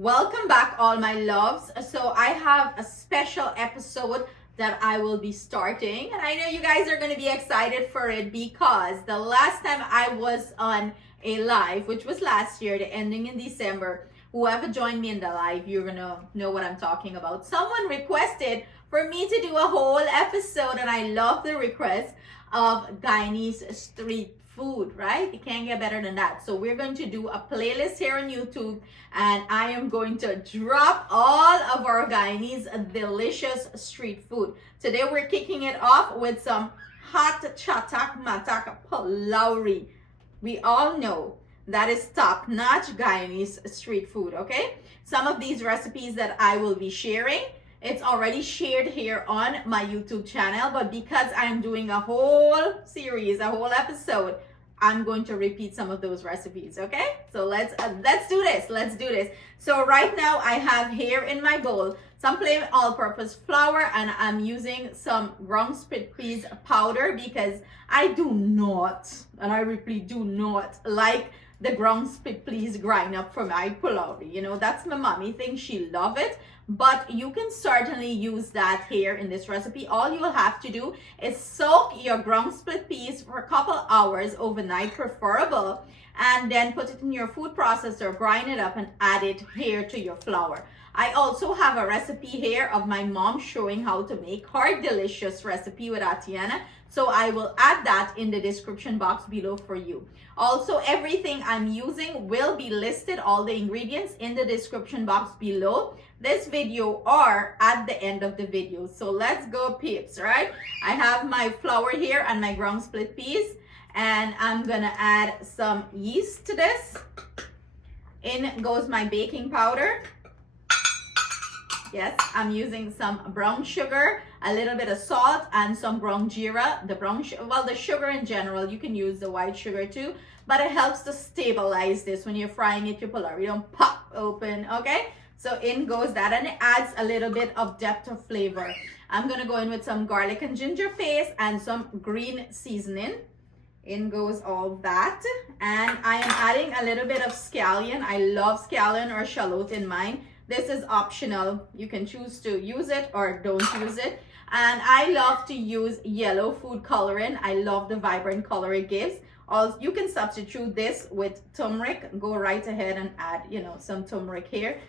Welcome back, all my loves. So I have a special episode that I will be starting, and I know you guys are going to be excited for it because the last time I was on a live, which was last year, the ending in December, whoever joined me in the live, you're going to know what I'm talking about. Someone requested for me to do a whole episode, and I love the request of Guyanese street food, right? You can't get better than that. So we're going to do a playlist here on YouTube, and I am going to drop all of our Guyanese delicious street food. Today we're kicking it off with some hot chatak matak Pholourie. We all know that is top-notch Guyanese street food, okay? Some of these recipes that I will be sharing, it's already shared here on my YouTube channel, but because I'm doing a whole series, a whole episode, I'm going to repeat some of those recipes, okay? So let's do this. So right now I have here in my bowl some plain all-purpose flour, and I'm using some ground split peas powder because I do not, and I repeat, do not like the ground split peas grind up for my Pholourie. You know, that's my mommy thing. She love it. But you can certainly use that here in this recipe. All you'll have to do is soak your ground split peas for a couple hours overnight, preferable, and then put it in your food processor, grind it up, and add it here to your flour. I also have a recipe here of my mom showing how to make her delicious recipe with Atiana. So I will add that in the description box below for you. Also, everything I'm using will be listed, all the ingredients, in the description box below this video or at the end of the video. So let's go, peeps, right? I have my flour here and my ground split peas, and I'm gonna add some yeast to this. In goes my baking powder. Yes, I'm using some brown sugar, a little bit of salt, and some brown jeera. The sugar in general, you can use the white sugar too, but it helps to stabilize this when you're frying it, your Pholourie don't pop open, okay? So in goes that, and it adds a little bit of depth of flavor. I'm gonna go in with some garlic and ginger paste and some green seasoning. In goes all that, and I am adding a little bit of scallion. I love scallion or shallot in mine. This is optional. You can choose to use it or don't use it. And I love to use yellow food coloring. I love the vibrant color it gives. Also, you can substitute this with turmeric. Go right ahead and add, some turmeric here.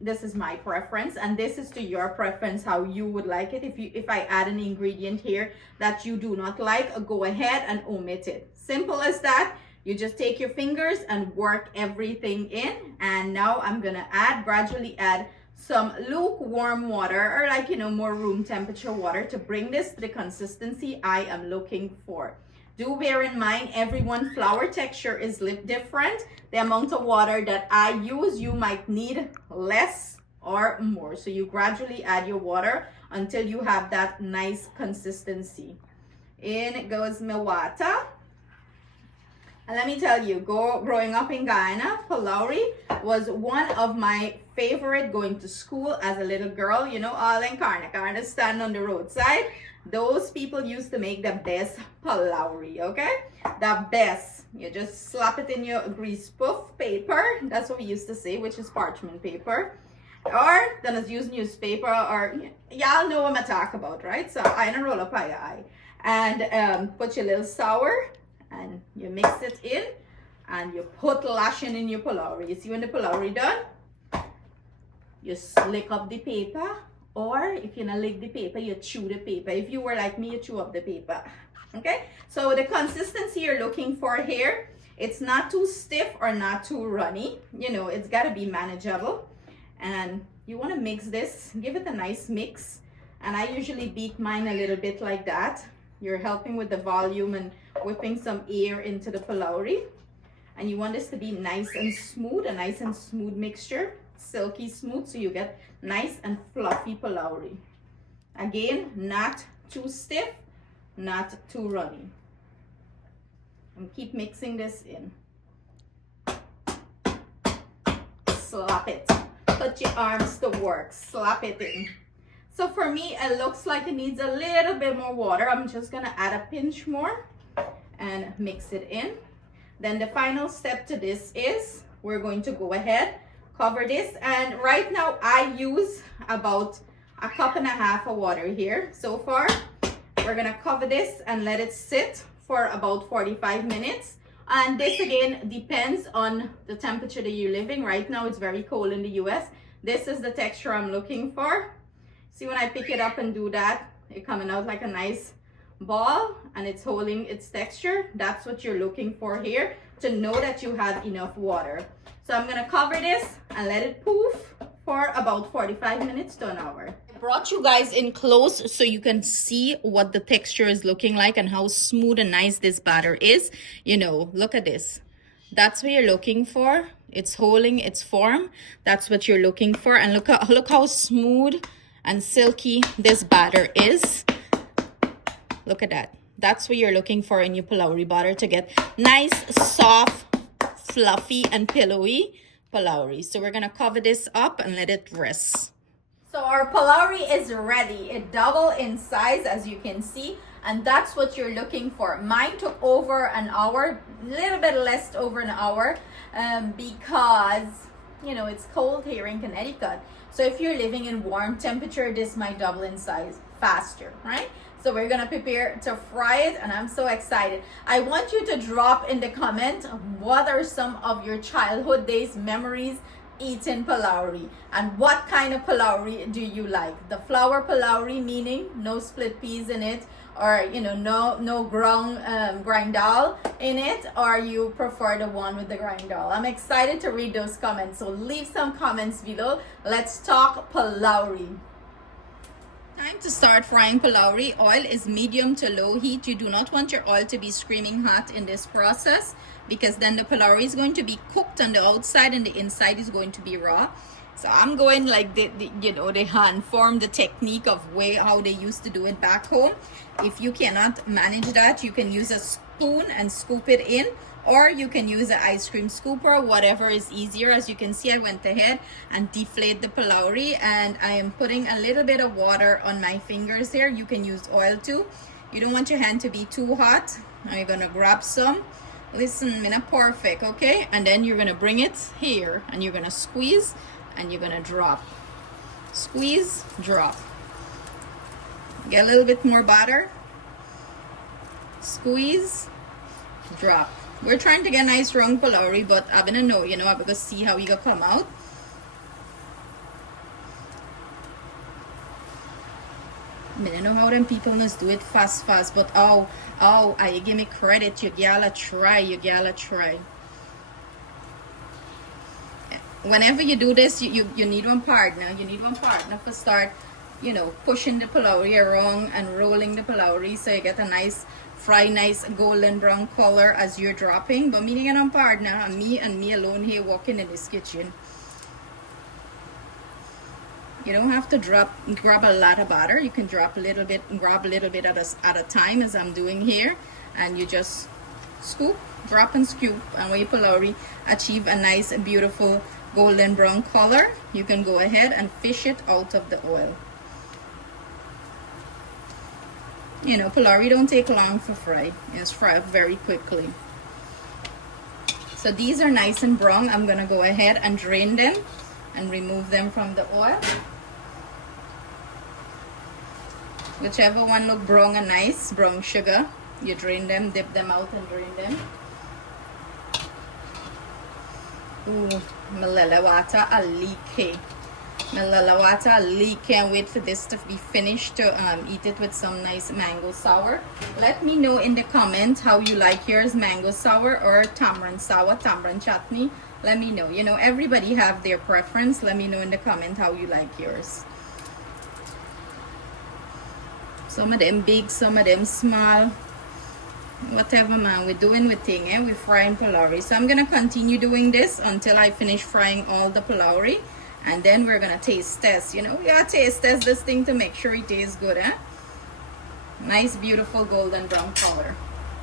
This is my preference, and this is to your preference how you would like it. If I add an ingredient here that you do not like, go ahead and omit it. Simple as that. You just take your fingers and work everything in. And now I'm gonna gradually add some lukewarm water, or more room temperature water, to bring this to the consistency I am looking for. Do bear in mind, everyone's flour texture is different. The amount of water that I use, you might need less or more. So you gradually add your water until you have that nice consistency. In goes my water. And let me tell you, growing up in Guyana, Pholourie was one of my favorite going to school as a little girl. All in Carna stand on the roadside. Those people used to make the best Pholourie, okay? The best. You just slap it in your grease puff paper. That's what we used to say, which is parchment paper. Or then it's use newspaper, or y'all know what I'm talking about, right? So I don't roll up your eye. And put your little sour, and you mix it in, and you put lashing in your Pholourie. You see when the Pholourie done, you slick up the paper, or if you don't lick the paper, you chew the paper. If you were like me, you chew up the paper, okay? So the consistency you're looking for here, it's not too stiff or not too runny. It's got to be manageable. And you want to mix this, give it a nice mix. And I usually beat mine a little bit like that. You're helping with the volume and whipping some air into the Pholourie. And you want this to be nice and smooth, a nice and smooth mixture, silky smooth, so you get nice and fluffy Pholourie. Again, not too stiff, not too runny. And keep mixing this in. Slap it. Put your arms to work. Slap it in. So for me, it looks like it needs a little bit more water. I'm just gonna add a pinch more and mix it in. Then the final step to this is we're going to go ahead, Cover this, and right now I use about a cup and a half of water here so far. We're gonna cover this and let it sit for about 45 minutes. And this again depends on the temperature that you're living. Right now it's very cold in the US. This is the texture I'm looking for. See, when I pick it up and do that, it's coming out like a nice ball and it's holding its texture. That's what you're looking for here, to know that you have enough water. So I'm gonna cover this and let it poof for about 45 minutes to an hour. I brought you guys in close so you can see what the texture is looking like and how smooth and nice this batter is. You know, look at this. That's what you're looking for. It's holding its form. That's what you're looking for. And look how smooth and silky this batter is. Look at that. That's what you're looking for in your Pholourie batter, to get nice, soft, fluffy, and pillowy Pholourie. So we're gonna cover this up and let it rest. So our Pholourie is ready. It doubled in size, as you can see, and that's what you're looking for. Mine took over an hour, a little bit less over an hour, because you know it's cold here in Connecticut. So if you're living in warm temperature, this might double in size faster, right? So we're gonna prepare to fry it, and I'm so excited. I want you to drop in the comment what are some of your childhood days memories eating Pholourie, and what kind of Pholourie do you like? The flour Pholourie, meaning no split peas in it, or you know, no grind dal in it, or you prefer the one with the grind dal? I'm excited to read those comments, so leave some comments below. Let's talk Pholourie. Time to start frying Pholourie. Oil is medium to low heat. You do not want your oil to be screaming hot in this process, because then the Pholourie is going to be cooked on the outside and the inside is going to be raw. So I'm going like they hand form the technique of how they used to do it back home. If you cannot manage that, you can use a spoon and scoop it in, or you can use an ice cream scooper, whatever is easier. As you can see, I went ahead and deflate the Pholourie, and I am putting a little bit of water on my fingers here. You can use oil too. You don't want your hand to be too hot. Now you're gonna grab some. Listen, me not perfect, okay? And then you're gonna bring it here and you're gonna squeeze and you're gonna drop. Squeeze, drop. Get a little bit more butter. Squeeze, drop. We're trying to get nice round Pholourie, but I don't know, you know, I'm gonna see how it gonna come out. I don't know how them people must do it fast, but I give me credit. You gotta try. Whenever you do this, you need one partner. You need one partner to start, you know, pushing the Pholourie around and rolling the Pholourie so you get a nice golden brown color as you're dropping. But me and a partner, and me alone here walking in this kitchen. You don't have to grab a lot of butter. You can grab a little bit at a time, as I'm doing here, and you just scoop, drop and scoop, and when your Pholourie achieve a nice beautiful golden brown color, you can go ahead and fish it out of the oil. You know, Pholourie don't take long for fry. It's fried very quickly. So these are nice and brown. I'm gonna go ahead and drain them and remove them from the oil. Whichever one look brown and nice, brown sugar, you drain them, dip them out and drain them. Ooh, my little water a leaky. My little water a leak. Can't wait for this to be finished to eat it with some nice mango sour. Let me know in the comment how you like yours, mango sour or tamarind sour, tamarind chutney. Let me know. You know, everybody have their preference. Let me know in the comment how you like yours. Some of them big, some of them small. Whatever, man, we're doing with thing, we're frying Pholourie. So I'm gonna continue doing this until I finish frying all the Pholourie, and then we're gonna taste test. You know, we gotta taste test this thing to make sure it tastes good, Nice, beautiful golden brown color.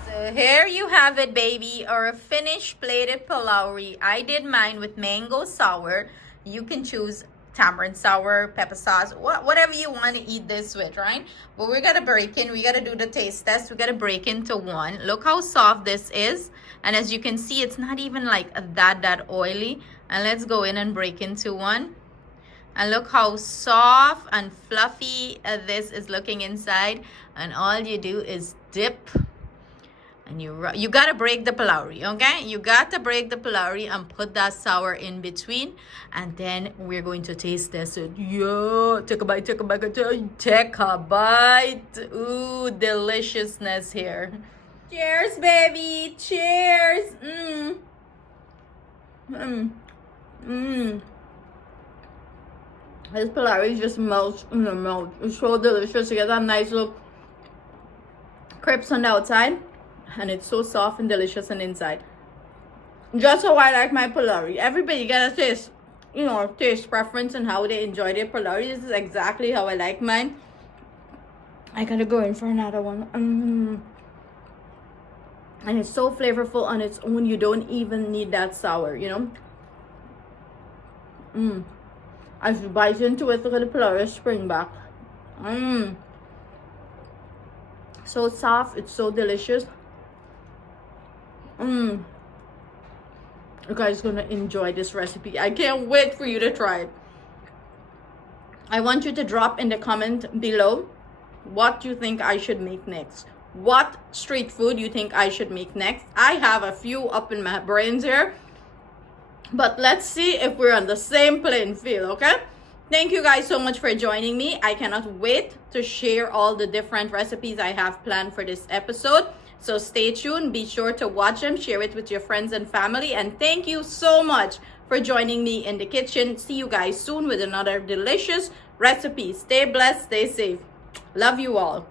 So here you have it, baby, our finished plated Pholourie. I did mine with mango sour. You can choose tamarind sour, pepper sauce, whatever you want to eat this with, right? But we gotta break in, we gotta do the taste test. We gotta break into one. Look how soft this is, and as you can see, it's not even like that oily. And let's go in and break into one. And look how soft and fluffy this is looking inside. And all you do is dip. And you gotta break the Pholourie, okay? You gotta break the Pholourie and put that sour in between. And then we're going to taste this. Yeah, take a bite, take a bite, take a bite. Ooh, deliciousness here. Cheers, baby. Cheers. This Pholourie just melts in the mouth. It's so delicious. You get that nice little crisp on the outside. And it's so soft and delicious on the inside. Just how I like my Pholourie. Everybody got a taste, taste preference and how they enjoy their Pholourie. This is exactly how I like mine. I gotta go in for another one. And it's so flavorful on its own. You don't even need that sour, As you bite into it, look at the Pholourie spring back. So soft. It's so delicious. You guys are gonna enjoy this recipe. I can't wait for you to try it. I want you to drop in the comment below what you think I should make next. What street food you think I should make next. I have a few up in my brains here, but let's see if we're on the same playing field, okay? Thank you guys so much for joining me. I cannot wait to share all the different recipes I have planned for this episode. So stay tuned. Be sure to watch them, share it with your friends and family. And thank you so much for joining me in the kitchen. See you guys soon with another delicious recipe. Stay blessed, stay safe. Love you all.